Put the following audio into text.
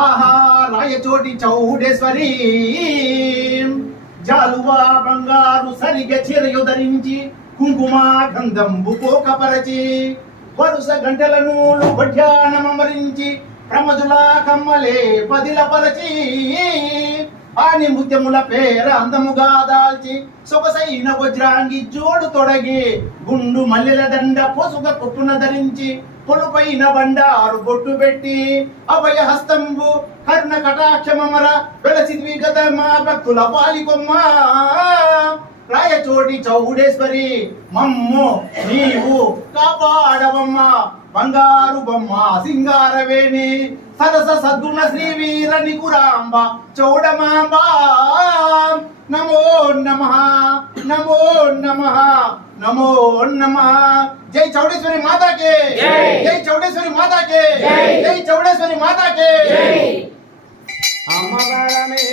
ఆహా రాయచోటి చౌడేశ్వరి జాలువా బంగారు సరిగ చీరయు ధరించి కుంకుమ గంధంబు పోకపరచి వరుస గంటల నూలు వడ్యానమరించి ప్రమదుల కమ్మలే పదిలపరచి ఆని ముత్యముల పేర అందముగా దాల్చి సొగసైన వజ్రాంగి జోడు తొడగి గుండు మల్లెల దండ పొసుగ కొట్టున ధరించి పొలుపైన బండారు బొట్టు పెట్టి అభయ హస్తంబు కర్ణ కటాక్షమర వెలసిద్వి గద మా భక్తుల పాలికొమ్మ రాయచోటి చౌడేశ్వరి మమ్ము నీవు కాపాడవమ్మ బంగారు బొమ్మ సింగారవేణి సరస సద్గుణ శ్రీ వీర నికురాంబ చౌడమాంబ నమో నమః నమో నమః నమో నమః జై చౌడేశ్వరి మాతాకే జై చౌడేశ్వరి మాతాకే జై చౌడేశ్వరి మాతాకే అమ్మవారమే